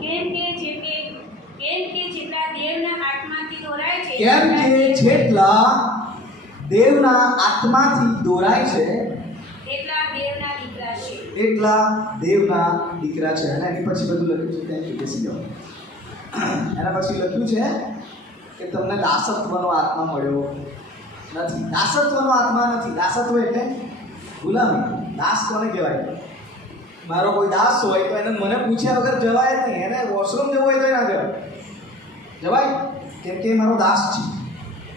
કેમ કે જેટલા દેવના આત્માથી દોરાય છે કેમ કે જેટલા દેવના આત્માથી દોરાય છે એટલા દેવના દીકરા છે. એટલા દેવના દીકરા છે. અને એની પછી બધું લખ્યું છે ત્યાં બેસી જાઓ. એના પછી લખ્યું છે કે તમને દાસત્વનો આત્મા મળ્યો નથી. દાસત્વનો આત્મા નથી. દાસત્વ એટલે ગુલામી. દાસ કોને કહેવાય? મારો કોઈ દાસ હોય તો એને મને પૂછ્યા વગર જવાય જ નહીં. એને વોશરૂમ જવું હોય તો ના જવાય, કેમ કે મારો દાસ છે.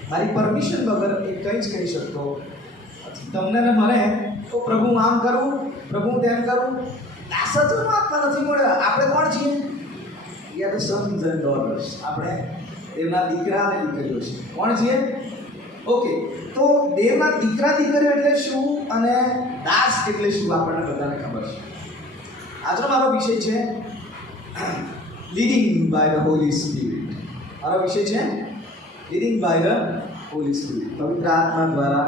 મારી પરમિશન વગર એ કંઈ જ કહી શકતો નથી. તમને ને મને તો પ્રભુ આમ કરવું, પ્રભુ તેમ કરવું. દાસત્વનો આત્મા નથી મળ્યો. આપણે કોણ છીએ? We are the Sons and daughter's. આપણે દેવના દીકરા અને દીકરીઓ છીએ. કોણ છીએ? ઓકે, તો દેવના દીકરા દીકરીઓ એટલે શું અને દાસ એટલે શું આપણને બધાને ખબર છે. આજનો મારો વિષય છે leading by the holy spirit. મારો વિષય છે leading by the holy spirit. પવિત્ર આત્મા દ્વારા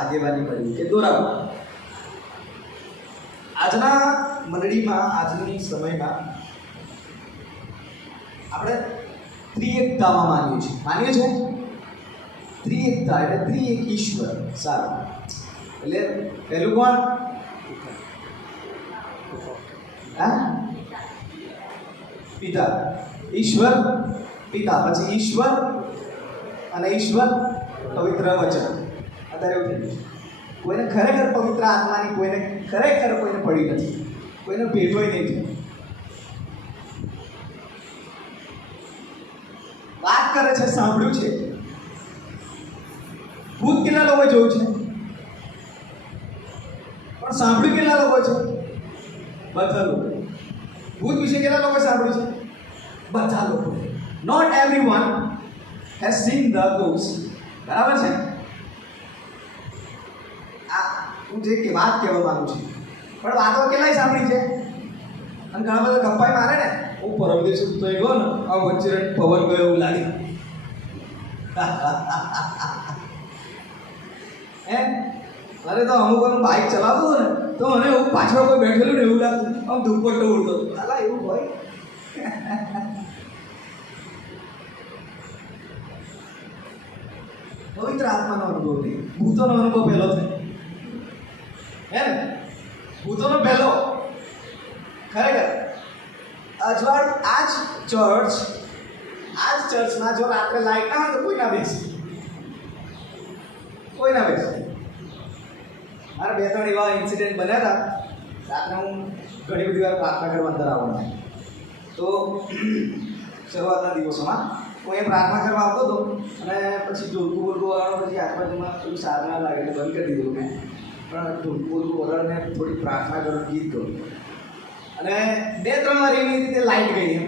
આગેવાની કરવી કે દોરાવું. આજના મંડળીમાં, આજની સમયમાં આપણે ત્રિએકતામાં માનીએ છીએ. ત્રિએકતા એટલે ત્રિએક ઈશ્વર. સારું, એટલે પહેલું કોણ? પિતા. ઈશ્વર પિતા, પછી ઈશ્વર અને ઈશ્વર પવિત્ર વચન. અત્યારે એવું થઈ ગયું. કોઈને ખરેખર પવિત્ર આત્માની કોઈને પડી નથી. કોઈને ભેટોય નહીં થયું. વાત કરે છે, સાંભળ્યું છે. ભૂત કેટલા લોકો જોયું છે? પણ સાંભળ્યું કેટલા લોકો છે? બધા લોકો. ભૂત વિશે કેટલા લોકો સાંભળ્યું છે? બધા લોકો. Not everyone has seen the ghost. બરાબર છે? આ હું જે કે વાત કહેવા માંગુ છું, પણ વાતો કેટલાય સાંભળી છે. અને ઘણા બધા ગપ્પાઈ મારે ને, હું પરમ દિવસે તો ગયો ને, આ વચ્ચે પવન ગયો એવું લાગે. અરે તો અમુક બાઇક ચલાવતો ને તો મને એવું પાછળ કોઈ બેઠેલું ને એવું લાગતું, આમ દુપટ્ટો ઉડતો. હાલા એવું હોય. પવિત્ર આત્માનો અનુભવ નહીં, ભૂતોનો અનુભવ પહેલો થાય. હે ને? ભૂતોનો પહેલો. ખરેખર અજવાળ આ જ ચર્ચમાં જો રાત્રે લાઈટ ના હોય તો કોઈ ના બેસે. મારે 2-3 એવા ઇન્સિડન્ટ બન્યા હતા. રાત્રે હું ઘણી બધી વાર પ્રાર્થના કરવા અંદર આવવાનો. તો શરૂઆતના દિવસોમાં હું એ પ્રાર્થના કરવા આવતો હતો અને પછી ઢોલકું બોલકું વગાડો. પછી આજુબાજુમાં થોડું સારું ના લાગે એટલે બંધ કરી દીધું મેં. પણ ઢોલકું બોલકું વગાડીને થોડી પ્રાર્થના કરું, ગીત કરું. અને 2-3 વાર એવી રીતે લાઈટ ગઈ એમ.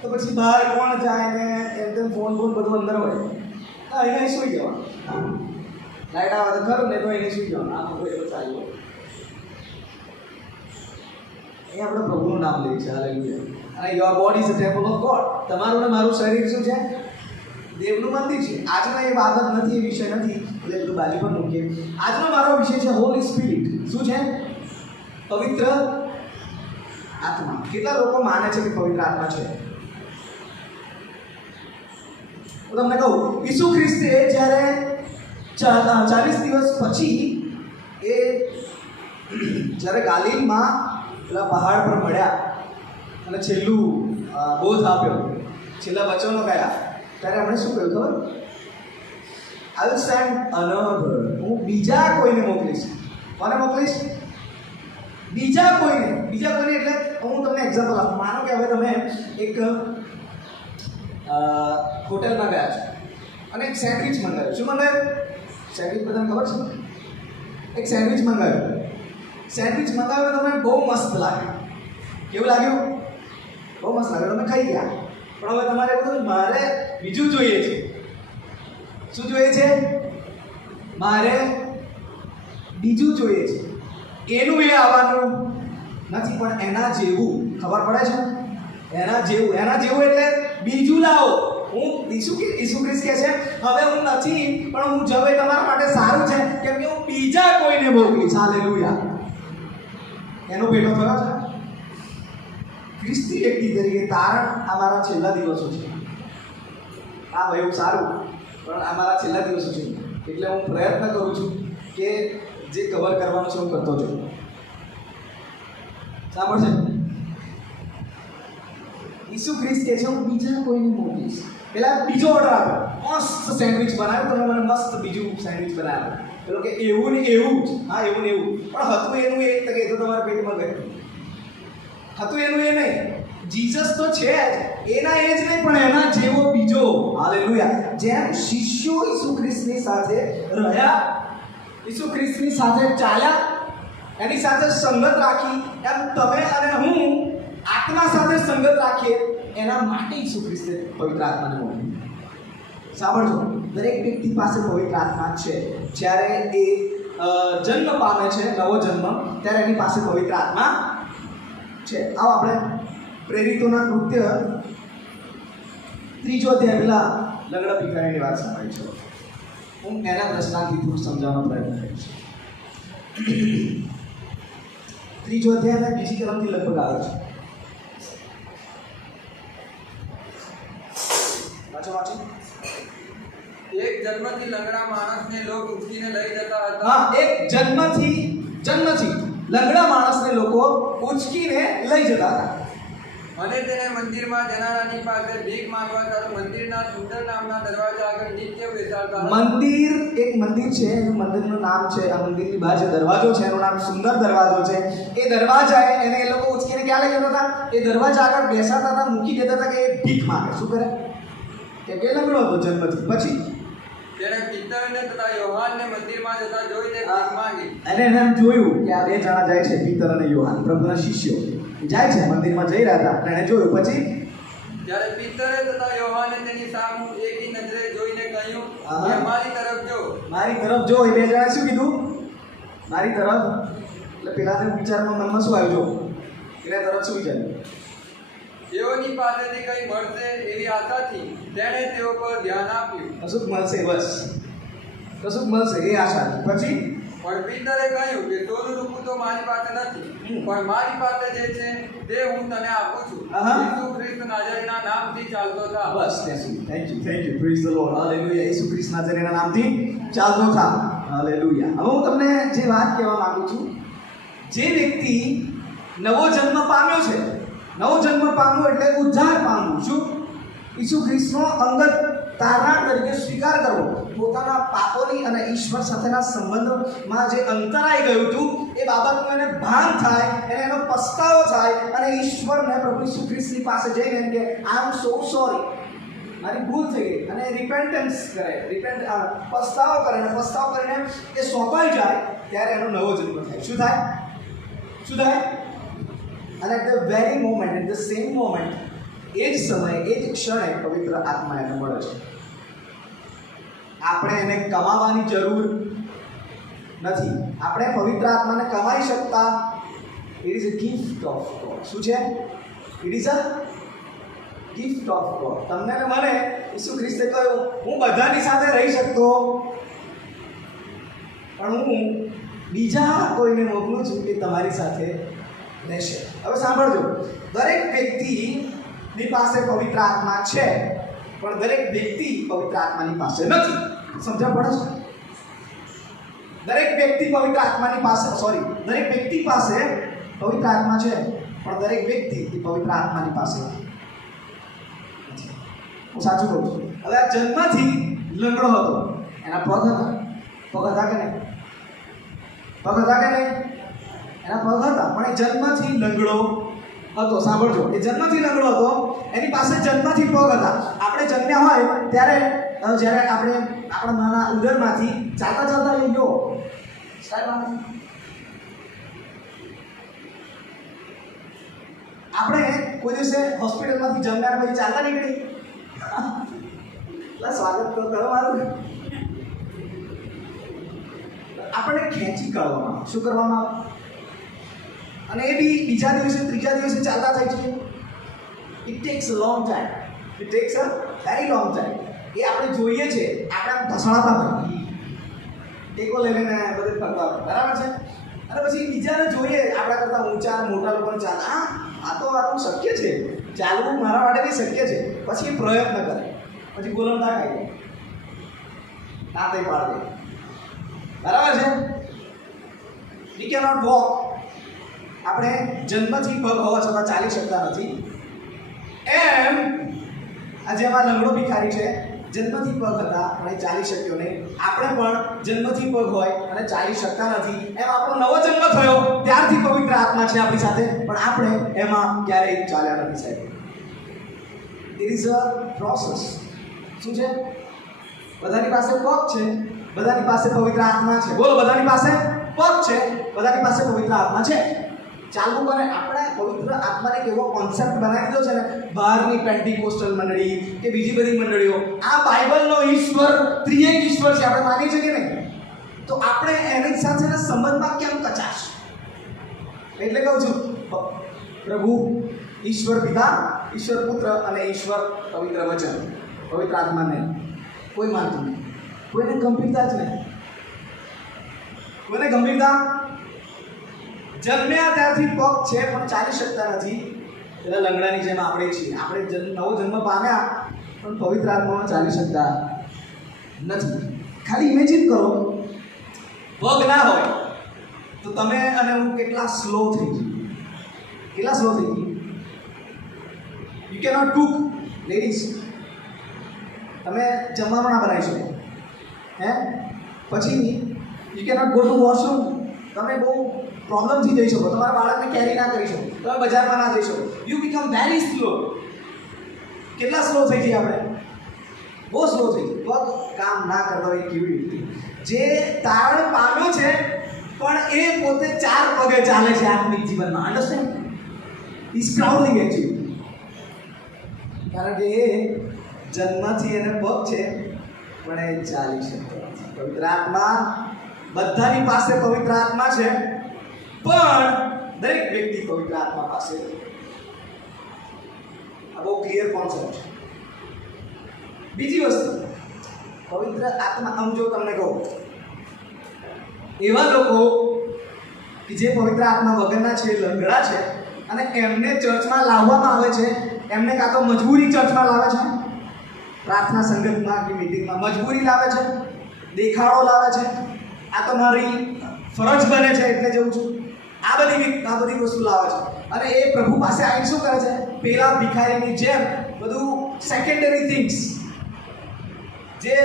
તો પછી બહાર કોણ જાય ને એમ ફોન બધું અંદર હોય. હા, એને સુઈ જવાનું. લાઈટ આવે તો ખરું, ને તો એને સુઈ જવાનું. આ બધું એવું ચાલ્યું હોય. એ આપણે પ્રભુનું નામ લઈએ છીએ. હાલેલુયા. અને your body is a temple of God. તમારું ને મારું શરીર શું છે? દેવનું મંદિર છે. આજના એ બાબત નથી, એ વિષય નથી, એટલે બધું બાજુ પર મૂકીએ. આજનો મારો વિષય છે હોલી સ્પિરિટ. શું છે? પવિત્ર આત્મા. કેટલા લોકો માને છે કે પવિત્ર આત્મા છે? હું તમને કહું, ઈસુ ખ્રિસ્તે જ્યારે 40 દિવસ પછી એ જ્યારે ગાલિલમાં પેલા પહાડ પર મળ્યા અને છેલ્લું બોધ આપ્યો, છેલ્લા વચનો કયા, ત્યારે એમણે શું કહ્યું ખબર? I will send another. હું બીજા કોઈને મોકલીશ. કોને મોકલીશ? બીજા કોઈને એટલે હું તમને એક્ઝામ્પલ આપું. માનો કે હવે તમે એક હોટલમાં ગયા છો અને એક સેન્ડવિચ મંગાવ્યું. શું મંગાવ્યું? સેન્ડવિચ બધાને ખબર છે? એક સેન્ડવિચ મંગાવ્યું. તમને બહુ મસ્ત લાગ્યું. કેવું લાગ્યું? બહુ મસ્ત લાગ્યું. તમે ખાઈ ગયા. પણ હવે તમારે એવું થયું, મારે બીજું જોઈએ છે. શું જોઈએ છે? મારે બીજું જોઈએ છે. એનું એ આવવાનું નથી, પણ એના જેવું. ખબર પડે છે? એના જેવું એટલે બીજું લાવો. ઈસુ ખ્રિસ્ત કહે છે, હવે હું નથી, પણ હું જવે તમારા માટે સારું છે, કેમ કે હું બીજા કોઈને મોકલીશ. હાલેલુયા. એનો ભેટો થયો છે. ખ્રિસ્તી વ્યક્તિ તરીકે તારણ આ મારા છેલ્લા દિવસો છે. આ ભાઈ સારું, પણ આ મારા છેલ્લા દિવસો છે, એટલે હું પ્રયત્ન કરું છું કે જે કવર કરવાનો છે હું કરતો છું. સાંભળશે? ઈસુ ખ્રિસ્ત કહે છે હું બીજા કોઈને મોકલીશ. પેલા બીજો ઓર્ડર આપ્યો, મસ્ત સેન્ડવિચ બનાવ્યો, તમે મને મસ્ત બીજું સેન્ડવિચ બનાવ્યો. પેલો કે એવું ને એવું જ, હા એવું ને એવું, પણ હતું એનું એ કે એ તો તમારા પેટમાં ગયું. હતું એનું એ નહીં, જીસસ તો છે જ, એના એ જ નહીં પણ એના જેવો બીજો. હાલેલુયા. જેમ શિષ્યો ઈસુ ખ્રિસ્તની સાથે રહ્યા, ઈસુ ખ્રિસ્તની સાથે ચાલ્યા, એની સાથે સંગત રાખી, એમ તમે અને હું આત્મા સાથે સંગત રાખીએ, એના માટે ઈસુ ખ્રિસ્તે પવિત્ર આત્માને મોકલી. સાંભળજો, દરેક વ્યક્તિ પાસે પવિત્ર આત્મા છે. જ્યારે એ જન્મ પામે છે, નવો જન્મ, ત્યારે એની પાસે પવિત્ર આત્મા છે. આવો આપણે પ્રેરિતોના કૃત્ય 3 અધ્યાય પેલા લંગડા ભિખારીની વાત સાંભળી છે. હું એના દ્રષ્ટાંતથી થોડું સમજાવવાનો પ્રયત્ન કરીશ. 3 અધ્યાયના બીજી કલમથી લગભગ આવે છે. વાંચો. એક જન્મથી લંગડા માણસને લોકો ઉંચકીને લઈ જતા હતા. હા, એક જન્મથી લંગડા માણસને લોકો ઉંચકીને લઈ જતા હતા. અને તેને મંદિરમાં જનારાની પાસે ભીખ માંગવા સારું મંદિરના સુંદર નામના દરવાજા આગળ નિત્ય બેસાડતા હતા. મંદિર છે, એનું મંદિરનું નામ છે, આ મંદિરની બહાર જે દરવાજો છે એનું નામ સુંદર દરવાજો છે. એ દરવાજા એને એ લોકો ઉંચકીને ક્યાં લઈ જતા હતા? એ દરવાજા આગળ બેસાતા હતા, મૂકી દેતા હતા કે એ ભીખ માંગે. શું કરે? કે બે લંગડો હતો જન્મથી. પછી તેણે પિત્તરને તથા યોહાનને મંદિરમાં જતા જોઈને ભીખ માંગી. અને એને એમ જોયું કે આ બે જણા જાય છે, પિત્તર અને યોહાન, પ્રભુના શિષ્યો જાય છે, મંદિરમાં જઈ રહ્યા હતા. અને એને જોયું. પછી ત્યારે પિત્તરે તથા યોહાને તેની સામું એકી નજરે જોઈને કહ્યું કે મારી તરફ જો. મારી તરફ જો. એ બે જણા શું કીધું? મારી તરફ. એટલે પેલા વિચારમાં મનમાં શું આવ્યું? જો એના તરફ શું વિચાર્યું? તેઓની પાસેથી કંઈ મળશે એવી આશાથી તેણે તેઓ પર ધ્યાન આપ્યું. કશુંક મળશે, બસ કશુંક મળશે એ આશાથી. પછી પણ પિત્તરે કહ્યું કે સોનું રૂપું તો મારી પાસે નથી, પણ મારી પાસે જે છે તે હું તને આપું છું. ઈસુ ખ્રિસ્ત નાઝરેના નામથી ચાલતો થા. બસ ત્યાં સુધી. Thank you praise the lord. Hallelujah. ઈસુ ખ્રિસ્ત નાઝરેના નામથી ચાલતો થા. હાલેલુયા. હવે હું તમને જે વાત કહેવા માંગુ છું, જે વ્યક્તિ નવો જન્મ પામ્યો છે, નવો જન્મ પામવો એટલે ઉદ્ધાર પામવું. શું? ઈસુ ખ્રિસ્તનો અંગત તારનાર તરીકે સ્વીકાર કરવો. પોતાના પાપોની અને ઈશ્વર સાથેના સંબંધમાં જે અંતર આવી ગયું હતું એ બાબતનું એને ભાન થાય, એને એનો પસ્તાવો થાય, અને ઈશ્વરને પ્રભુ ઈસુ ખ્રિસ્તની પાસે જઈને એમ કે આઈ એમ સો સોરી, મારી ભૂલ થઈ ગઈ, અને રિપેન્ટન્સ કરે, પસ્તાવો કરે, અને પસ્તાવો કરીને એ સોંપાઈ જાય, ત્યારે એનો નવો જન્મ થાય. શું થાય? અને at the very moment, at the same moment, એ જ સમયે, એ જ ક્ષણે પવિત્ર આત્મા એને મળે છે. આપણે એને કમાવાની જરૂર નથી. આપણે પવિત્ર આત્માને કમાઈ શકતા. It is a gift of God. શું છે? It is a gift of God. તમને ને મને ઈસુ ખ્રિસ્તે કહ્યું હું બધાની સાથે રહી શકતો, પણ હું બીજા કોઈને મોકલું છું કે તમારી સાથે રહેશે. હવે સાંભળજો, દરેક વ્યક્તિની પાસે પવિત્ર આત્મા છે, પણ દરેક વ્યક્તિ પવિત્ર આત્માની પાસે નથી. સમજણ પડે છે? દરેક વ્યક્તિ પવિત્ર આત્માની પાસે દરેક વ્યક્તિ પાસે પવિત્ર આત્મા છે, પણ દરેક વ્યક્તિ પવિત્ર આત્માની પાસે નથી. હું સાચું કહું છું. હવે આ જન્મથી લંગડો હતો, એના પગ હતા કે નહીં? એના પગ હતા, પણ એ જન્મથી લંગડો હતો. સાંભળજો, એ જન્મથી લંગડો હતો, એની પાસે જન્મથી પગ હતા. આપણે જન્મ્યા હોય ત્યારે જ્યારે આપણે આપણા માના ઉદરમાંથી ચાલતા એ ગયો આપણે કોઈ દિવસે હોસ્પિટલમાંથી જમ્યા પછી ચાલતા નીકળી સ્વાગત કરો મારું. આપણને ખેંચી કાઢવામાં, શું કરવામાં આવે? અને એ બી બીજા દિવસે, ત્રીજા દિવસે ચાલતા થઈ છે. It takes a long time. It takes a very long time. એ આપણે જોઈએ છે, આપણે ધસડાતા હોય, ટેકો લઈને બધે ફરતા હોય, બરાબર છે? અને પછી બીજાને જોઈએ આપણા કરતાં ઊંચા અને મોટા લોકોને ચાલે, આ તો આપણું શક્ય છે, ચાલવું મારા માટે બી શક્ય છે. પછી એ પ્રયત્ન કરે, પછી ગોલંદા ખાઈ લે, ના તે પાડે. બરાબર છે? We can not walk. આપણે જન્મથી પગ હોવા છતાં ચાલી શકતા નથી. એમ આજે આમાં લંગડો ભિખારી છે, જન્મથી પગ હતા અને ચાલી શક્યો નહીં. આપણે પણ જન્મથી પગ હોય અને ચાલી શકતા નથી. એમ આપણો નવો જન્મ થયો ત્યારથી પવિત્ર આત્મા છે આપણી સાથે, પણ આપણે એમાં ક્યારેય ચાલ્યા નથી સાહેબ. It is a process. શું છે? બધાની પાસે પગ છે, બધાની પાસે પવિત્ર આત્મા છે. બોલો, બધાની પાસે પગ છે, બધાની પાસે પવિત્ર આત્મા છે. ચાલવું કરે. આપણે પવિત્ર આત્માને એક એવો કોન્સેપ્ટ બનાવી દીધો છે ને, બહારની પેન્ટિકોસ્ટલ મંડળી કે બીજી બધી મંડળીઓ, આ બાઇબલનો ઈશ્વર ત્રિએક ઈશ્વર છે આપણે માની શકીએ ને, તો આપણે એની સાથે સંબંધમાં કેમ કચાશ? એટલે કહું છું, પ્રભુ ઈશ્વર પિતા, ઈશ્વર પુત્ર અને ઈશ્વર પવિત્ર વચન, પવિત્ર આત્માને કોઈ માનતું નહીં. કોઈને ગંભીરતા જ નહીં. કોઈને ગંભીરતા? જન્મ્યા ત્યારથી પગ છે પણ ચાલી શકતા નથી. પેલા લંગડાની જેમ આપણે છીએ. આપણે નવો જન્મ પામ્યા પણ પવિત્ર આત્મામાં ચાલી શકતા નથી. ખાલી ઇમેજિન કરો, પગ ના હોય તો તમે અને હું કેટલા સ્લો થઈ જઈએ. કેટલા સ્લો થઈ જઈએ. You can not cook. Ladies, તમે જમવાનું ના બનાવી શકો. પછી you can not go to washroom. તમે બહુ પ્રોબ્લેમથી જઈ શકો. તમારા બાળકને કેરી ના કરી શકો. તમે બજારમાં ના જઈ શકો. You become very slow. કેટલા સ્લો થઈ જઈએ આપણે? બહુ સ્લો થઈ જઈએ. પગ કામ ના કરતા હોય કેવી રીતે? જે તારણ પામ્યો છે પણ એ પોતે 4 પગે ચાલે છે આત્મિક જીવનમાં. અન્ડરસ્ટેન્ડ? Is proudly actually. કારણ કે એ જન્મથી એને પગ છે પણ એ ચાલી શકતો નથી. પવિત્ર આત્મા, બધાની પાસે પવિત્ર આત્મા છે, પણ દરેક વ્યક્તિ પવિત્ર આત્મા પાસે. આ બહુ ક્લિયર કોન્સેપ્ટ છે. બીજી વસ્તુ, પવિત્ર આત્મા, આમ જો તમને કહું, એવા લોકો કે જે પવિત્ર આત્મા વગરના છે, લંગડા છે, અને એમને ચર્ચમાં લાવવામાં આવે છે, એમને કાં તો મજબૂરી ચર્ચમાં લાવે છે, પ્રાર્થના સંગતમાં કે મીટિંગમાં મજબૂરી લાવે છે, દેખાડો લાવે છે, આ તો મારી ફરજ બને છે એટલે જઉં છું, આ બધી વસ્તુ લાવે છે. અને એ પ્રભુ પાસે આવીને શું કરે છે? પેલા ભિખારીની જેમ બધું સેકન્ડરી થિંગ્સ, જે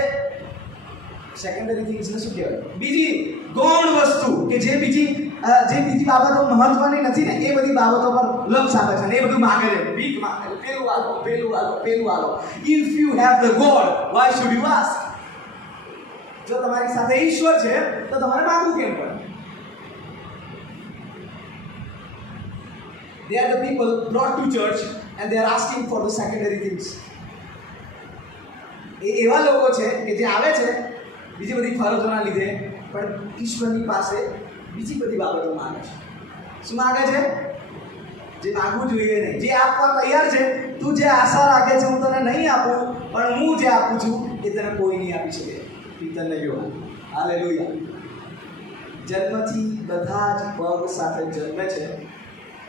સેકન્ડરી થિંગ્સને શું કહેવાય? બીજી ગૌણ વસ્તુ કે જે બીજી બાબતો મહત્વની નથી ને, એ બધી બાબતો પર લક્ષ આપે છે. ને એ બધું માગે છે, ભીખ માગે છે, પેલું આલો, પેલું આલો, પેલું આલો. If you have the God, why should you ask? જો તમારી સાથે ઈશ્વર છે તો તમારે માંગવું કેમ પડે? They are the people brought to church and they are asking for the secondary things. એ એવા લોકો છે કે જે આવે છે બીજી બધી ફરજોના લીધે, પણ ઈશ્વરની પાસે બીજી બધી બાબતો માંગે છે. શું માંગે છે? જે માગવું જોઈએ નહીં, જે આપવા તૈયાર છે. તું જે આશા રાખે છે હું તને નહીં આપું, પણ હું જે આપું છું એ તને કોઈ નહીં આપી શકે. પિત્તરને ગયો. હાલેલુયા. જન્મથી બધા જ પગ સાથે જન્મે છે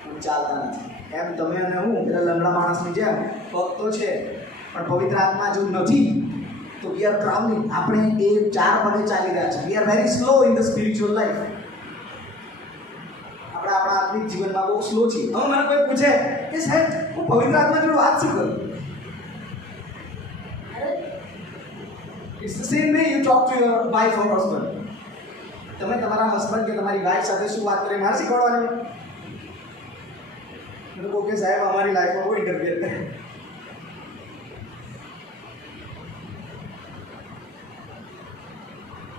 પણ ચાલતા નથી. એમ તમે અને હું પેલા લંગડા માણસની જેમ પગ તો છે પણ પવિત્ર આત્મા જો નથી તો વી આર ક્રાઉનિંગ. આપણે એ 4 પગે ચાલી રહ્યા છે. We are very slow in the spiritual life. આપણે આપણા આત્મિક જીવનમાં બહુ સ્લો છીએ. હવે મને કોઈ પૂછે કે સાહેબ હું પવિત્ર આત્મા જોડે વાત શું કરું? It's the same way you talk to your wife or husband. તમે તમારા હસબન્ડ કે તમારી વાઈફ સાથે શું વાત કરે મારે શીખવાડવાનું? મને કહો કે સાહેબ અમારી લાઈફમાં બહુ ઇન્ટરફિયર કરે.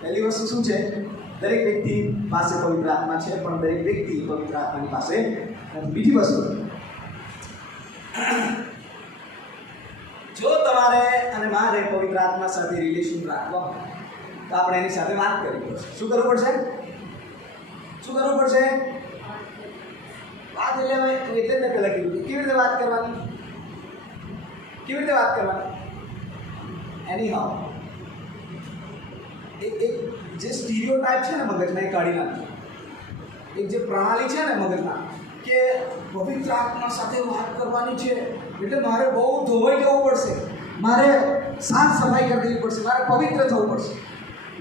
પહેલી વસ્તુ શું છે? દરેક વ્યક્તિ પાસે પવિત્ર આત્મા છે પણ દરેક વ્યક્તિ પવિત્ર આત્માની પાસે નથી. બીજી વસ્તુ, જો તમારે અને મારે પવિત્ર આત્મા સાથે રિલેશન રાખવા હોય તો આપણે એની સાથે વાત કરવી પડશે. શું કરવું પડશે? શું કરવું પડશે? વાત એટલે મેં પહેલાં કીધું કેવી રીતે વાત કરવાની? કેવી રીતે વાત કરવાની? એની હાઉ એક જે સ્ટીરિયોટાઇપ છે ને મગજમાં એ કાઢી નાખજો. એક જે પ્રણાલી છે ને મગજમાં કે પવિત્ર આત્મા સાથે વાત કરવાની છે એટલે મારે બહુ ધોવાઈ જવું પડશે, મારે સાફ સફાઈ કરી દેવી પડશે, મારે પવિત્ર થવું પડશે.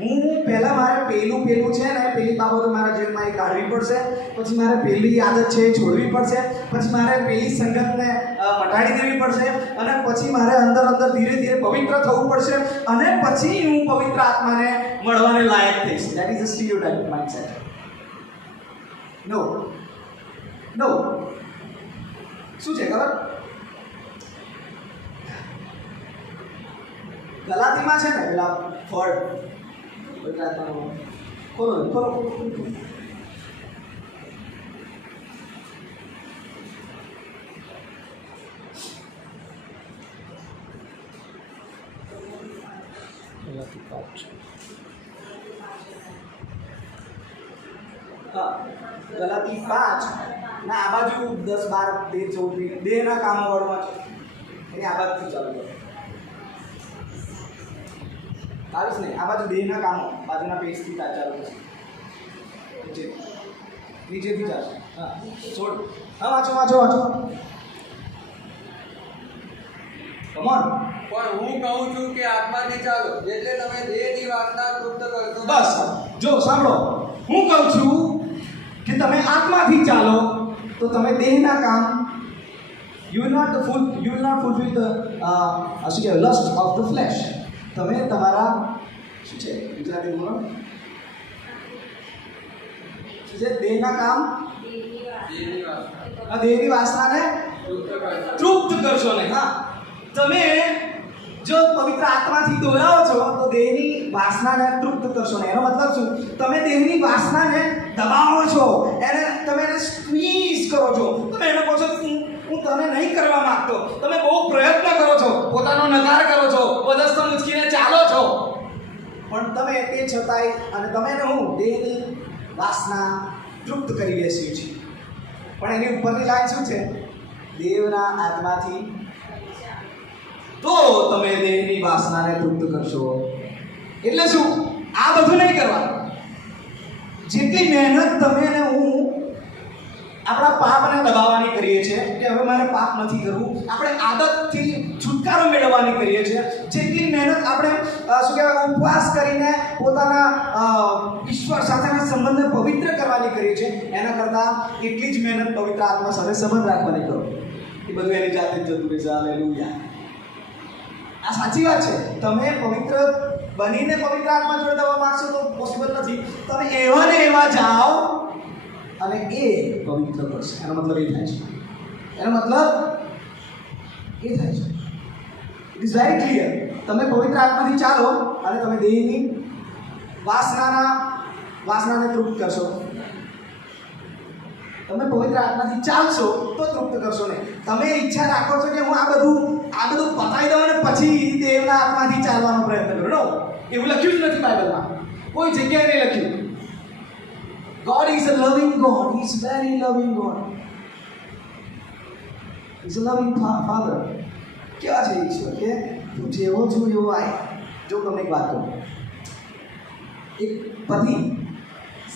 હું પહેલાં મારે પેલું છે ને પેલી બાબતો મારા જીવનમાં એ કાઢવી પડશે, પછી મારે પેલી આદત છે એ છોડવી પડશે, પછી મારે પેલી સંગતને મટાડી દેવી પડશે, અને પછી મારે અંદર ધીરે ધીરે પવિત્ર થવું પડશે, અને પછી હું પવિત્ર આત્માને મળવાને લાયક થઈશ. That is a stereotype mindset. No શું છે ખબર? ગલાતીમાં છે ને પેલા ફળ ખોલો. ગલાતી 5 ના આ બાજુ 10, 12, 13, 14 દેહના કામો વાળમાં છે. એની આ બાજુથી ચાલુ કરો. આવીશ નહીં, આ બાજુ દેહના કામો બાજુના પેજથી ચાલુ છે. નીચેથી ચાલુ. હા છોડ. હા વાંચો. કમોન. પણ હું કહું છું કે આત્માથી ચાલો, એટલે તમે દેહની વાસના તૃપ્ત કરશો. બસ જો સાંભળો, હું કહું છું કે તમે આત્માથી ચાલો તો તમે દેહના કામ you will not fulfill the lust of the flesh. તમે તમારા શું છે ગુજરાતી બોલો શું છે દેહના કામ દેહની વાસનાને તૃપ્ત કરશો નહીં. હા, તમે જો પવિત્ર આત્માથી દોરાવો છો તો દેહની વાસનાને તૃપ્ત કરશો નહીં. એનો મતલબ શું? તમે દેહની વાસનાને દબાવો છો, તમે એને સ્ક્વીઝ કરો છો, તમે એને કહો છો હું તને નહીં કરવા માંગતો, તમે બહુ પ્રયત્ન કરો છો, પોતાનો નકાર કરો છો, પદસ્થ મુચકીને ચાલો છો, પણ તમે તે છતાંય અને તમે એને હું દેહની વાસના તૃપ્ત કરી બેસીએ છીએ. પણ એની ઉપરની લાઈન શું છે? દેવના આત્માથી તો તમે દેહની વાસનાને તૃપ્ત કરશો. એટલે શું? આ બધું નહીં કરવાનું. જેટલી મહેનત તમે ને હું આપણા પાપને દબાવવાની કરીએ છીએ કે હવે મારે પાપ નથી કરવું, આપણે આદતથી છુટકારો મેળવવાની કરીએ છીએ, જેટલી મહેનત આપણે શું કહેવાય ઉપવાસ કરીને પોતાના ઈશ્વર સાથેના સંબંધને પવિત્ર કરવાની કરીએ છીએ, એના કરતાં એટલી જ મહેનત પવિત્ર આત્મા સાથે સંબંધ રાખવાની કરો. એ બધું એની જાતે જ જતું રહેશે. હાલેલુયા. આ સાચી વાત છે. તમે પવિત્ર બનીને પવિત્ર આત્મા જોડે દવા માંગશો તો પોસિબલ નથી. તમે એવા ને એવા જાઓ અને એ પવિત્ર કરશે. એનો મતલબ એ થાય છે. It is very clear. તમે પવિત્ર આત્માથી ચાલો અને તમે દેહની વાસનાને તૃપ્ત કરશો. તમે પવિત્ર આત્માથી ચાલશો તો તૃપ્ત કરશો નહીં. તમે ઈચ્છા રાખો છો કે હું આ બધું પતાવી દઉં અને પછી દેવના આત્માથી ચાલવાનો પ્રયત્ન કરું. નો, એવું લખ્યું જ નથી બાઇબલમાં, કોઈ જગ્યાએ નહીં લખ્યું. God is a loving God. He is very loving God. He is a loving Father. કેવા છે ઈશ્વર કે તું જેવો છું એવો આય. જો તમને એક વાત કહું, એક પતિ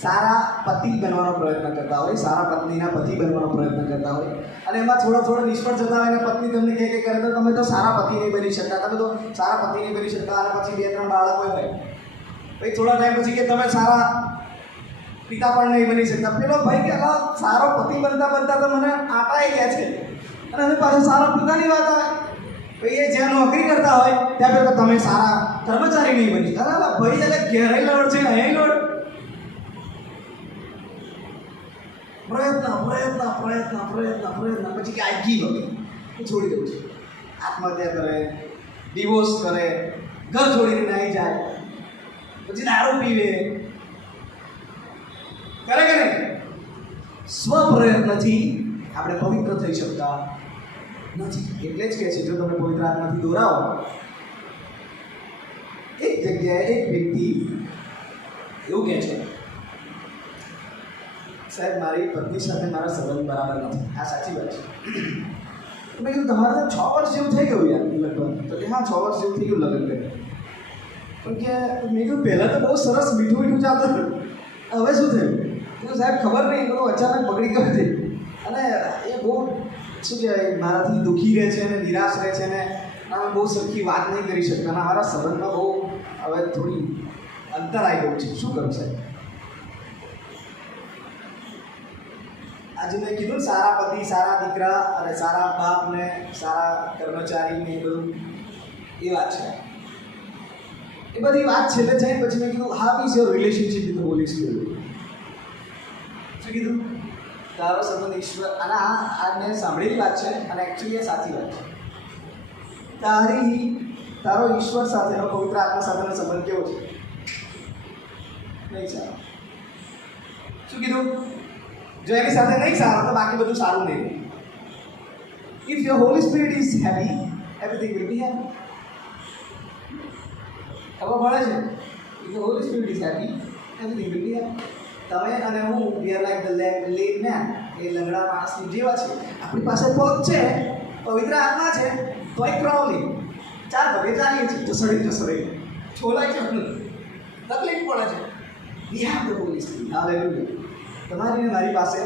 સારા પતિ બનવાનો પ્રયત્ન કરતા હોય, સારા પત્નીના પતિ બનવાનો પ્રયત્ન કરતા હોય, અને એમાં થોડો નિષ્ફળ જતા હોય અને પત્ની તમને કહે કરે તો તમે તો સારા પતિ નહીં બની શકતા, અને પછી 2-3 બાળકો હોય, પછી થોડા ટાઈમ પછી કે તમે સારા પિતા પણ નહીં બની શકતા. પેલો ભાઈ કે સારો પતિ બનતા તો મને આટાઈ ગયા છે, અને હવે પાછો સારો પિતાની વાત આવે. ભાઈ એ જ્યાં નોકરી કરતા હોય ત્યાં પેલો તમે સારા કર્મચારી નહીં બની શકતા. ભાઈ એટલે ઘેરે લોડ છે અહીં લોડ. પ્રયત્ન પછી કે આઈ ગીવ અપ, હું છોડી દઉં છું. આત્મહત્યા કરે, ડિવોર્સ કરે, ઘર છોડીને આવી જાય, પછી દારૂ પીવે, કરે કે નહીં? સ્વપ્રયત્નથી આપણે પવિત્ર થઈ શકતા નથી. એટલે જ કહે છે જો તમે પવિત્ર આત્માથી દોરાવો. એક જગ્યાએ એક વ્યક્તિ એવું કહે છે, સાહેબ મારી પત્ની સાથે મારા સંબંધ બરાબર નથી. આ સાચી વાત છે. મેં કીધું તમારે 6 વર્ષ જેવું થઈ ગયું યાર લગભગ. તો કે હા 6 વર્ષ જેવું થઈ ગયું લગ્ન કરે. પણ કે મેં કીધું પહેલાં તો બહુ સરસ મીઠું ચાલતું હતું, હવે શું થયું? કીધું સાહેબ ખબર નહીં, બધું અચાનક બગડી ગયું છે. અને એ બહુ શું કહેવાય મારાથી દુઃખી રહે છે અને નિરાશ રહે છે ને આમ બહુ સરખી વાત નહીં કરી શકતા અને મારા સંબંધમાં બહુ હવે થોડી અંતર આવી ગયું છે. શું કરું સાહેબ? આજે મેં કીધું ને સારા પતિ, સારા દીકરા અને સારા બાપ ને સારા કર્મચારી ને એ બધું એ વાત છે. એ બધી વાત છેલ્લે જઈને પછી મેં કીધું how is your relationship with the holy spirit? શું કીધું? તારો સંબંધ ઈશ્વર, અને આ મેં સાંભળેલી વાત છે અને એકચ્યુઅલી એ સાચી વાત છે. તારો ઈશ્વર સાથેનો, પવિત્ર આત્મા સાથેનો સંબંધ કેવો છે? નહીં સારો. શું કીધું? જો એની સાથે નહીં સારો તો બાકી બધું સારું નહીં. If your Holy Spirit is happy, everything will be happy. ખબર પડે છે? If your Holy Spirit is happy, everything will be happy. તમે અને હું we are like the lame man. એ લંગડા માણસની જેવા છે. આપણી પાસે પગ છે, પવિત્ર આત્મા છે, તોય ક્રાઉલિંગ, 4 પગે ચાલીએ છીએ, જસડી છોલાય છે, તકલીફ પડે છે. We have the holy spirit. Hallelujah. તમારી ને મારી પાસે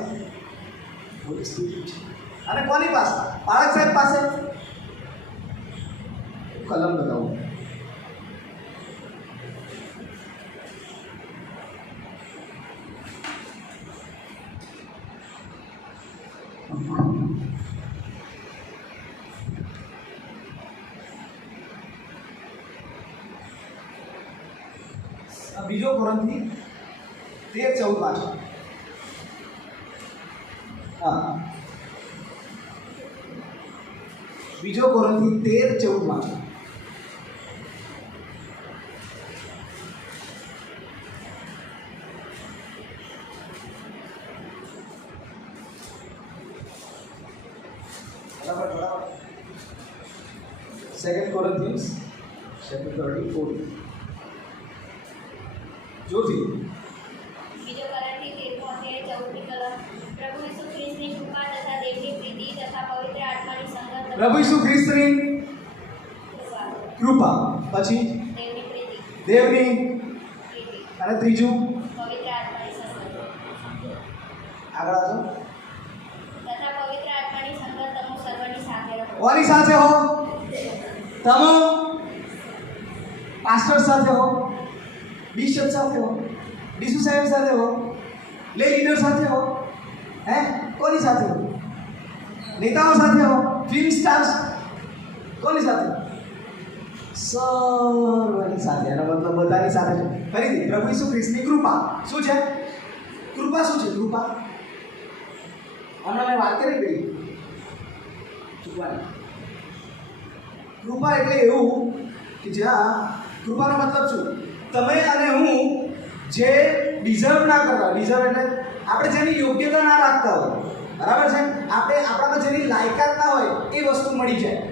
હોલી સ્પિરિટ છે. અને કોની પાસે? પાળક સાહેબ પાસે. કલમ બતાવો. બીજો કોરંથી 13:14 વાંચો. હા, બીજો કોરંથી 13:14 વાંચો. બરાબર. 2 Corinthians chapter 13:14. જોરથી. બીજો કોરંથી 13:14 કલમ. પ્રભુ ઈસુ ખ્રિસ્તની કૃપા તથા દેવની પ્રીતિ તથા પવિત્ર આત્માની સંગત. પ્રભુ ઈસુ ખ્રિસ્તની કૃપા, પછી દેવની પ્રીતિ, દેવની, અને ત્રીજું પવિત્ર આત્માની સંગત. આગળ આવજો. તથા પવિત્ર આત્માની સંગત તમો સર્વની સાથે રહો. કોની સાથે હો? તમે પાસ્ટર સાથે હો, બિશપ સાથે હો, ડીસુ સાહેબ સાથે હો, લે લીડર સાથે હો, હે કોની સાથે હો? નેતાઓ સાથે હો, ફિલ્મ સ્ટાર્સ, કોની સાથે? સર્વની સાથે. એનો મતલબ બધાની સાથે છે. ફરીથી, પ્રભુ ઈસુ ખ્રિસ્તની કૃપા શું છે? કૃપા શું છે? કૃપા હમણાં મેં વાત કરી પેલી ચૂકવાની. કૃપા એટલે એવું કે જ્યાં કૃપાનો મતલબ શું? તમે અને હું જે ડિઝર્વ ના કરતા, ડિઝર્વ એટલે આપણે જેની યોગ્યતા ના રાખતા હોય, બરાબર છે, આપણે આપણામાં જેની લાયકાત ના હોય એ વસ્તુ મળી જાય,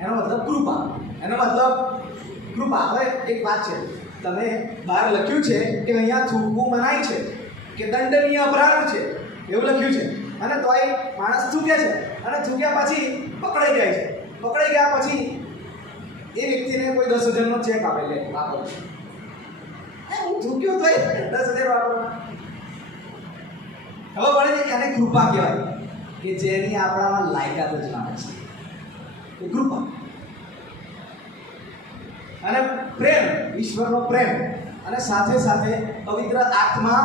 એનો મતલબ કૃપા. એનો મતલબ કૃપા. હવે એક વાત છે, તમે બહાર લખ્યું છે કે અહીંયા થૂકવું મનાય છે, કે દંડનીય અપરાધ છે, એવું લખ્યું છે, અને તોય માણસ થૂકે છે, અને થૂક્યા પછી પકડાઈ જાય છે. પકડાઈ ગયા પછી એ વ્યક્તિને કોઈ 10,000નો ચેક આપે, લે વાપરો. હું થૂક્યો તો 10,000 વાપરો. ખબર પડે છે કે આને કૃપા કહેવાય, કે જેની આપણામાં લાયકાત જ ના હોય એ કૃપા. અને પ્રેમ, ઈશ્વરનો પ્રેમ, અને સાથે સાથે પવિત્ર આત્મા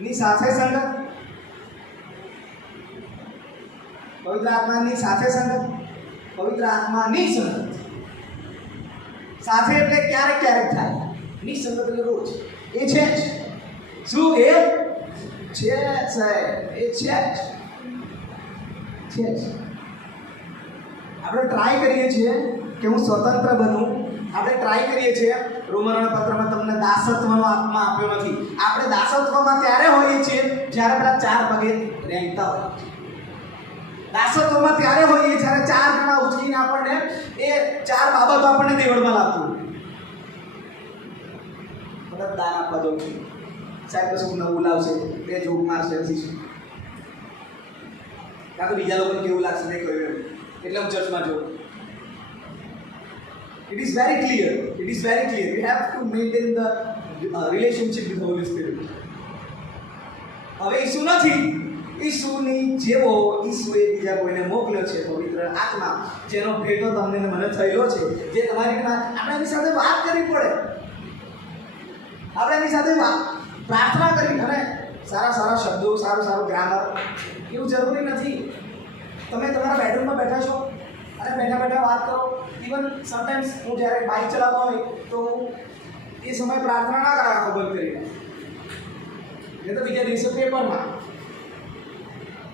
ની સાથે સંગત. પવિત્ર આત્માની સાથે સંગત. પવિત્ર આત્માની સંગત. સાથે એટલે ક્યારેક ક્યારેક થાય, ની સંગત એટલે રોજ. એ છે જ. શું એ છે? સાહેબ એ છે જ. આપણે ટ્રાય કરીએ છીએ કે હું સ્વતંત્ર બનું. આપણે ટ્રાય કરીએ છીએ. રોમનોના પત્રમાં તમને દાસત્વનો આત્મા આપ્યો નથી. આપણે દાસત્વમાં ત્યારે હોઈએ છીએ જ્યારે પેલા 4 પગે રેંગતા હોય. દાસત્વમાં ત્યારે હોઈએ જ્યારે 4 જણા ઉચકીને આપણને એ 4 બાબતો આપણને દેવળમાં લાવતું હોય. બધા દાન આપવા જવું છું, સાહેબ કશું નવું લાવશે, 2 જોક મારશે, કાં તો બીજા લોકોને કેવું લાગશે નહીં કહ્યું એટલે હું ચર્ચમાં જોઉં. It is very clear. We have to maintain the relationship with the Holy Spirit. હવે ઈસુ નથી. ઈસુની જેવો ઈસુએ બીજા કોઈને મોકલ્યો છે પવિત્ર આત્મા, જેનો ભેટો તમને ને મને થયેલો છે, જે તમારી આપણે એની સાથે વાત કરવી પડે, આપણે એની સાથે પ્રાર્થના કરવી, અને સારા શબ્દો, સારું ગ્રામર એવું જરૂરી નથી. તમે તમારા બેડરૂમમાં બેઠા છો અને બેઠા વાત કરો. ઇવન સમટાઈમ્સ હું જ્યારે બાઇક ચલાવતો હોય તો હું એ સમય પ્રાર્થના ના કરાવતો બંધ કરીને, એ તો બીજા દિવસે પેપરમાં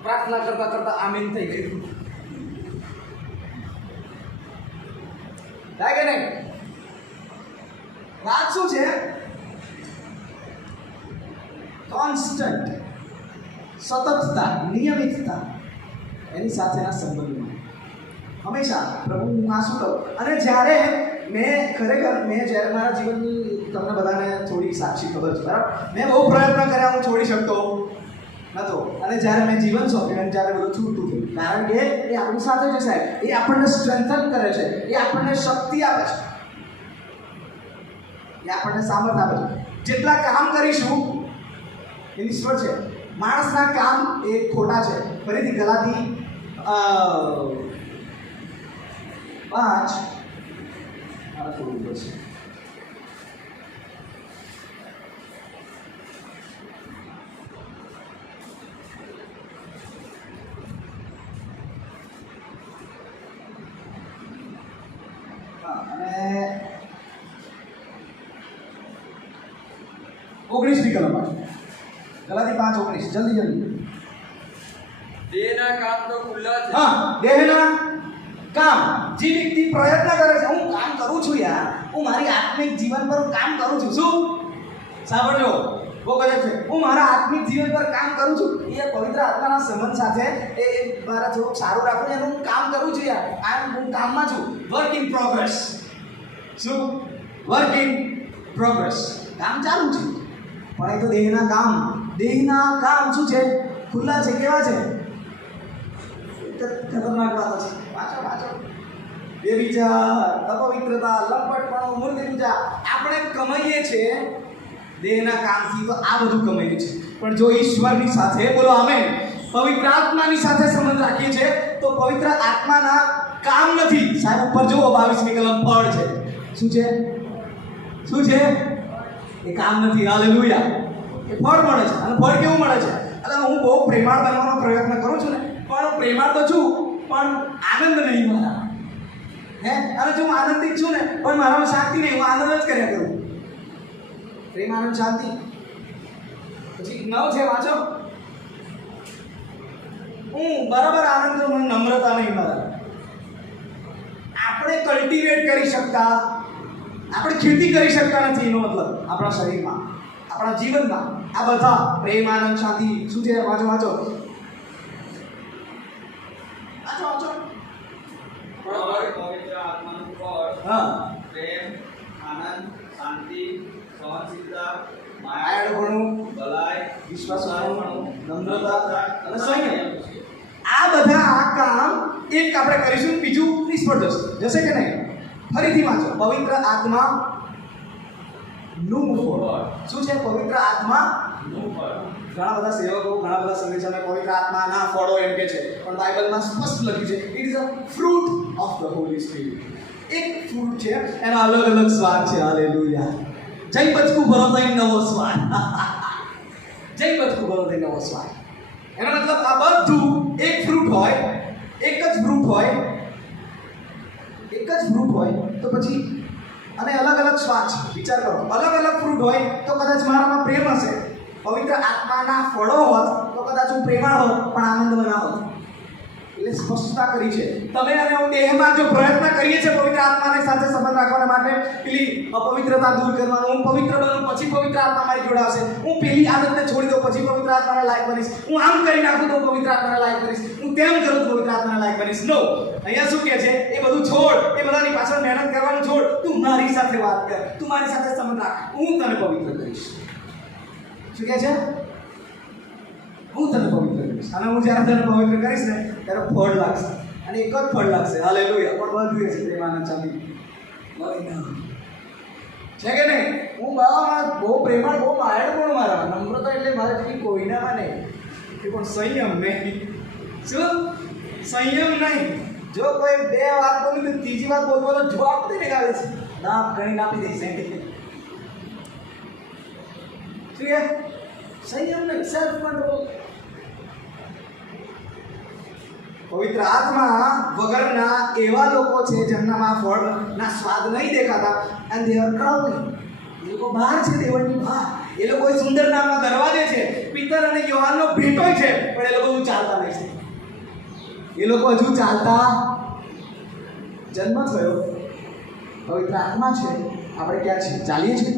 પ્રાર્થના કરતા આમીન થઈ ગયું. થાય કે નહીં? વાત શું છે? કોન્સ્ટન્ટ, સતતતા, નિયમિતતા, એની સાથેના સંબંધમાં હંમેશા પ્રભુ હું આ શું કરું. અને જ્યારે મેં જ્યારે મારા જીવનની તમને બધાને થોડી સાક્ષી ખબર છે, બરાબર, મેં બહુ પ્રયત્ન કર્યા, હું છોડી શકતો નહોતો. અને જ્યારે મેં જીવન સોંપ્યું અને જ્યારે બધું છૂટતું થયું, કારણ કે એ આપણી સાથે છે સાહેબ, એ આપણને સ્ટ્રેન્થન કરે છે, એ આપણને શક્તિ આપે છે, એ આપણને સામર્થ્ય આપે છે. જેટલા કામ કરીશું એ નિષ્ફળ છે. માણસના કામ એ ખોટા છે. ફરીથી ગલાતી 5 થોડું પડશે. અને 19 કલમ ગલાતી 5:19 જલ્દી. દેહના કામ તો ખુલ્લા છે. હા, દેહના કામ. જે વ્યક્તિ પ્રયત્ન કરે છે, હું કામ કરું છું યાર, હું મારી આત્મિક જીવન પર કામ કરું છું. શું સાંભળજો, બહુ ગજબ છે. હું મારા આત્મિક જીવન પર કામ કરું છું, એ પવિત્ર આત્માના સંબંધ સાથે એ મારા થોડુંક સારું રાખવું, એનું હું કામ કરું છું યાર. હું કામમાં છું. Work in progress. શું? Work in progress. કામ ચાલુ છે, પણ એ તો દેહના કામ શું છે? ખુલ્લા છે. કેવા છે? ખતરનાક વાતો છે. વાંચો. બેવિચાર, અપવિત્રતા, લંપટપણું, મૂર્તિ પૂજા. આપણે કમાઈએ છીએ દેહના કામથી, તો આ બધું કમાઈએ છીએ. પણ જો ઈશ્વરની સાથે, બોલો આમેન, પવિત્ર આત્માની સાથે સંબંધ રાખીએ છીએ, તો પવિત્ર આત્માના કામ નથી. સાહેબ ઉપર જુઓ, 22મી કલમ ફળ છે. શું છે? એ કામ નથી. હાલેલુયા. એ ફળ મળે છે. અને ફળ કેવું મળે છે? એટલે હું બહુ પ્રેમાળ બનવાનો પ્રયત્ન કરું છું ને, પણ પ્રેમાળ તો છું, પણ આનંદ નહીં મારા. અને જો હું આનંદિત છું ને, પણ મારામાં શાંતિ નહીં, હું આનંદ જ કર્યા કરું. પ્રેમ, આનંદ, શાંતિ. પછી 9 છે, વાંચો. હું બરાબર આનંદ છું, મને નમ્રતા નહીં મારા. આપણે કલ્ટિવેટ કરી શકતા, આપણે ખેતી કરી શકતા નથી, એનો મતલબ આપણા શરીરમાં, આપણા જીવનમાં આ બધા પ્રેમ, આનંદ, શાંતિ શું છે? વાંચો. પવિત્ર આત્માનું ફળ હા, પ્રેમ, આનંદ, શાંતિ, સહનશીલતા, માયાળુપણું, ભલાઈ, વિશ્વાસપણું, નમ્રતા અને સંયમ. આ બધા કામ એક આપણે કરીશું, બીજું નિષ્ફળ જશે કે નહીં? ફરીથી વાંચો. પવિત્ર આત્મા નું ફળ શું છે? પવિત્ર આત્મા નું ફળ. ઘણા બધા સેવકો, ઘણા બધા સંદેશોને પવિત્ર આત્માના ફળો એમ કે છે, પણ બાઇબલમાં સ્પષ્ટ લખ્યું છે it is a fruit of the holy spirit. એક ફ્રૂટ છે, એનો અલગ સ્વાદ છે. હાલેલુયા. જય બચકું ભરો તો નવો સ્વાદ. જય બચકું ભરો તો નવો સ્વાદ. એનો મતલબ આ બધું એક જ ફ્રૂટ હોય તો પછી, અને અલગ સ્વાદ છે. વિચાર કરો, અલગ ફ્રૂટ હોય તો કદાચ મારામાં પ્રેમ હશે, પવિત્ર આત્માના ફળો હોત તો કદાચ હું પ્રેમાળ હોત, પણ આનંદમાં ના હોત. એટલે સ્પષ્ટતા કરી છે. તમે અને હું દેહમાં જો પ્રયત્ન કરીએ છીએ પવિત્ર આત્માની સાથે સંબંધ રાખવા માટે, પેલી અપવિત્રતા દૂર કરવાનો, હું પવિત્ર બનું પછી પવિત્ર આત્મા મારી જોડે આવશે, હું પેલી આદતને છોડી દઉં પછી પવિત્ર આત્માને લાયક બનીશ, હું આમ કરી નાખું તો પવિત્ર આત્માને લાયક બનીશ, હું તેમ કરું તો પવિત્ર આત્માને લાયક બનીશ. નો, અહીંયા શું કહે છે? એ બધું છોડ, એ બધાની પાછળ મહેનત કરવાનું છોડ. તું મારી સાથે વાત કર, તું મારી સાથે સંબંધ રાખ, હું તને પવિત્ર કરીશ. શું કહે છે? હું તને પવિત્ર કરીશ. અને હું જ્યારે તને પવિત્ર કરીશ ને, ત્યારે ફળ લાગશે. અને એક જ ફળ લાગશે. હાલેલુયા. પણ બધું છે પ્રેમ, આનંદ, શાંતિ. છે કે નહીં? હું બહુ પ્રેમાળ, બહુ માયાળુ પણ મારા નમ્રતા એટલે મારે જેવી કોઈનામાં નહીં, એ પણ સંયમ નહીં. શું સંયમ નહીં? જો કોઈ બે વાત બોલી તો ત્રીજી વાત બોલવાનો જવાબ દઈને આવે છે, ના ગણીને આપી દઈશ. શું છે? સંયમ નહીં, સેલ્ફ કંટ્રોલ. પવિત્ર આત્મા વગરના એવા લોકો છે જેમનામાં ફળના સ્વાદ નહીં દેખાતા, એન્ડ દે આર ક્રાઉડિંગ. એ લોકો બહાર છે, દેવળની બહાર. એ લોકો સુંદર નામના દરવાજે છે, પિતર અને યોહાનનો ભેટોય છે, પણ એ લોકો હજુ ચાલતા નહીં. એ લોકો હજુ ચાલતા. જન્મ થયો, પવિત્ર આત્મા છે, આપણે ક્યાં છીએ? ચાલીએ છીએ.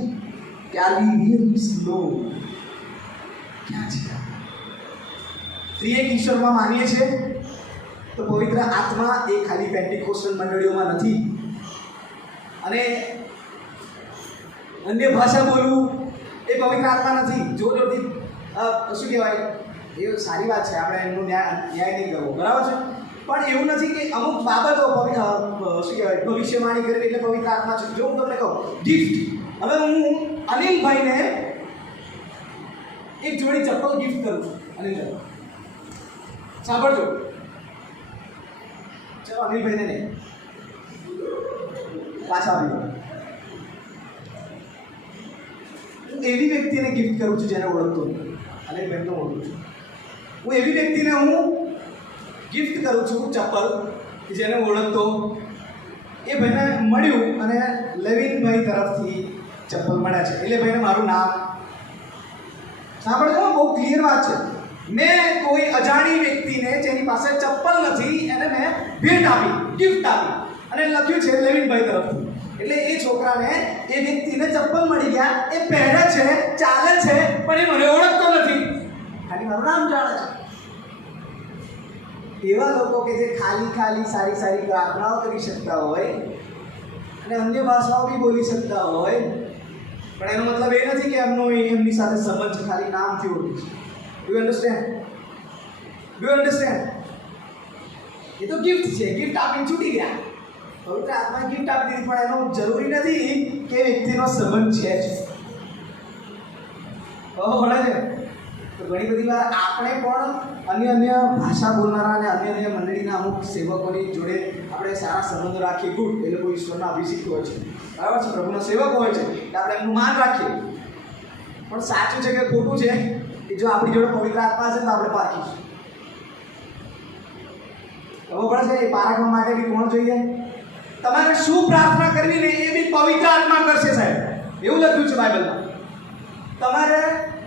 ક્યાં વી સ્લો? ક્યાં છે? ત્રિએક ઈશ્વરમાં માનીએ છીએ, તો પવિત્ર આત્મા એ ખાલી પેન્ટિકોસ્ટલ મંડળીઓમાં નથી. અને અન્ય ભાષા બોલવું એ પવિત્ર આત્મા નથી. જોરથી શું કહેવાય, એ સારી વાત છે, આપણે એમનો ન્યાય નહીં કરવો, બરાબર છે. પણ એવું નથી કે અમુક બાબતો શું કહેવાય ભવિષ્યવાણી કરવી એટલે પવિત્ર આત્મા છે. જો હું તમને કહું ગિફ્ટ, હવે હું અનિલભાઈને એક જોડી ચપ્પલ ગિફ્ટ કરું છું. અનિલભાઈ સાંભળજો, ચલો અનિલભાઈને નહીં, પાછા આવી. હું એવી વ્યક્તિને ગિફ્ટ કરું છું જેને ઓળખતો નથી. અનિલભાઈ તો ઓળખું છું. હું એવી વ્યક્તિને હું ગિફ્ટ કરું છું ચપ્પલ કે જેને ઓળખતો. એ ભાઈને મળ્યું અને લવિનભાઈ તરફથી ચપ્પલ મળ્યા છે, એટલે ભાઈને મારું નામ સાંભળજો. બહુ ક્લિયર વાત છે. મેં કોઈ અજાણી વ્યક્તિને જેની પાસે ચપ્પલ નથી એને મેં ભેટ આપી, ગિફ્ટ આપી, અને લખ્યું છે લવિનભાઈ તરફથી. એટલે એ છોકરાને, એ વ્યક્તિને ચપ્પલ મળી ગયા, એ પહેરે છે, ચાલે છે, પણ એ મને ઓળખતો નથી, ખાલી મારું નામ જાણે છે. એવા લોકો કે જે ખાલી સારી સારી પ્રાર્થનાઓ કરી શકતા હોય અને અન્ય ભાષાઓ બી બોલી શકતા હોય, પણ એનો મતલબ એ નથી કે એમની સાથે સંબંધ છે, ખાલી નામથી ઓળખે છે. Do you understand? એ તો ગિફ્ટ છે, ગિફ્ટ આપીને છૂટી ગયા. પવિત્ર આત્મા ગિફ્ટ આપી દીધી, પણ એનો જરૂરી નથી કે વ્યક્તિનો સંબંધ છે જ. ભણે છે તો ઘણી બધી વાર આપણે પણ અન્ય ભાષા બોલનારા અને અન્ય મંડળીના અમુક સેવકોની જોડે આપણે સારા સંબંધો રાખીએ. ગુડ, એ લોકો ઈશ્વરના અભિષિક્ત હોય છે, બરાબર છે, પ્રભુના સેવકો હોય છે, એટલે આપણે એમનું માન રાખીએ. પણ સાચું છે કે ખોટું છે કે જો આપણી જોડે પવિત્ર આત્મા છે તો આપણે પારખીશું. ખબર પડે છે? એ પારખવા માટે બી કોણ જોઈએ? તમારે શું પ્રાર્થના કરવી ને એ બી પવિત્ર આત્મા કરશે, સાહેબ. એવું લખ્યું છે બાઇબલમાં. તમારે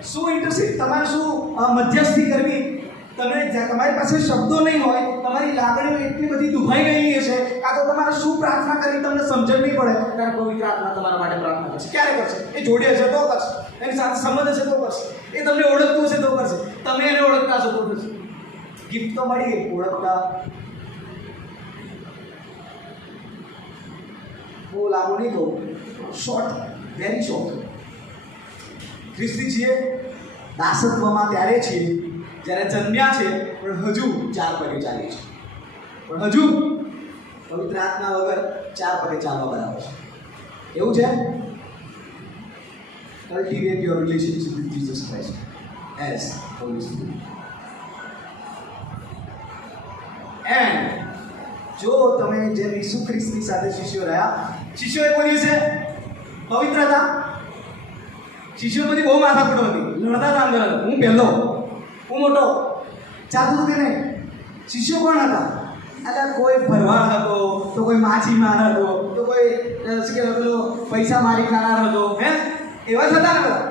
શું ઇન્ટરસીડ, તમારે શું મધ્યસ્થી કરવી, તમારી પાસે શબ્દો નહીં હોય, તમારી લાગણીઓ એટલી બધી દુભાઈ ગયેલી હશે, કાં તો તમારે શું પ્રાર્થના કરવી તમને સમજણ નહીં પડે, ત્યારે પવિત્ર આત્મા તમારા માટે પ્રાર્થના કરશે. ક્યારે કરશે? એ જોડે હશે તો કરશે, એની સાથે સંબંધ હશે તો કરશે, એ તમને ઓળખતું હશે તો કરશે, તમે એને ઓળખતા હશો તો કરશે. ગિફ્ટ તો મળી ગઈ, ઓળખતા બહુ લાગુ નહીં કહું, શોર્ટ, વેરી શોર્ટ. ખ્રિસ્તી છીએ, દાસત્વમાં ત્યારે છીએ જ્યારે જન્મ્યા છે, પણ હજુ 4 પગે ચાલીએ છીએ. પણ હજુ પવિત્ર આત્મા વગર 4 પગે ચાલવા બરાબર છે. એવું છે? Cultivate your relationship with Jesus Christ as Holi spirit. And જો તમે જેમ ઈસુ ખ્રિસ્તની સાથે શિષ્યો રહ્યા, શિષ્યોએ બોલ્યું છે પવિત્રતા. શિષ્યો બધી બહુ માથાકૂટ હતી, લડતા હતા અંદર. હું પહેલો, હું મોટો, ચાલતું હતું કે નહીં? શિષ્યો કોણ હતા? એટલે કોઈ ભરવાડ હતો, તો કોઈ માછીમાર હતો, તો કોઈ શું કહેવાય પેલો પૈસા મારી ખાનાર હતો. એવા જ હતા ને બધા,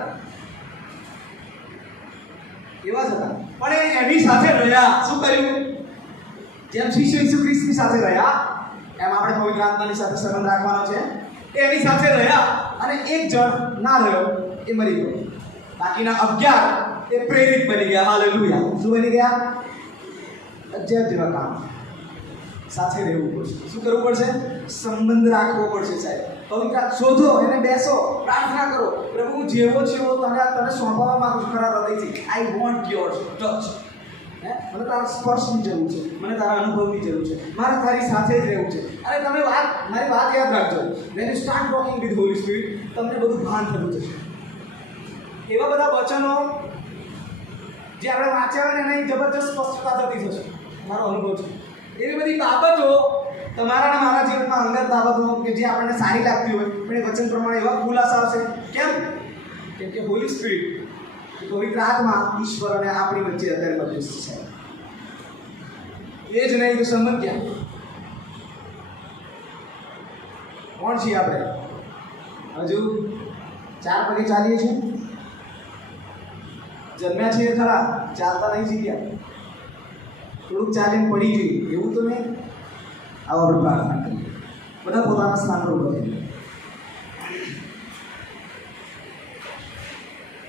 એવા જ હતા. પણ એની સાથે રહ્યા. શું કર્યું? જેમ શિષ્યો ઈસુ ખ્રિસ્તની સાથે રહ્યા એમ આપણે પવિત્ર આત્માની સાથે સંબંધ રાખવાનો છે. એની સાથે રહ્યા અને એક જણ ના રહ્યો, એ મરી ગયો. બાકીના 11 એ પ્રેરિત બની ગયા. હાલેલુયા. શું બની ગયા? અધ્યાત્મ જેવા કામ. સાથે રહેવું પડશે. શું કરવું પડશે? સંબંધ રાખવો પડશે, સાહેબ. પવિત્ર શોધો, એને બેસો, પ્રાર્થના કરો. પ્રભુ હું જેવો છે એવો તને સોંપવા માંગુ છું ખરા હૃદયથી. I want your touch. મને તારા સ્પર્શની જરૂર છે, મને તારા અનુભવની જરૂર છે, મારે તારી સાથે જ રહેવું છે. અને તમે મારી વાત યાદ રાખજો, when you start walking with Holy Spirit, તમને બધું ભાન થતું જશે. એવા બધા વચનો જે આપણે વાંચ્યા હોય ને એની જબરજસ્ત સ્પષ્ટતા થતી થશે. મારો અનુભવ છે. એવી બધી બાબતો તમારા અને મારા જીવનમાં અંગત બાબતો કે જે આપણને સારી લાગતી હોય પણ એ વચન પ્રમાણે એવા ખુલાસા આવશે. કેમ કે હોલી સ્પિરિટ, પવિત્ર આત્મા ઈશ્વર અને આપણી વચ્ચે અત્યારે મધ્યસ્થ છે. એ જ નહીં તો સંબંધ ક્યાં? કોણ છીએ આપણે? હજુ 4 પગે ચાલીએ છીએ, જન્મ્યા છીએ ખરા, ચાલતા નહીં શીખ્યા, થોડુંક ચાલીને પડી જઈએ એવું તો નહીં. આવો આપણે પ્રાર્થના કરીએ. બધા પોતાના સ્થાન પર ઉભા થઈએ.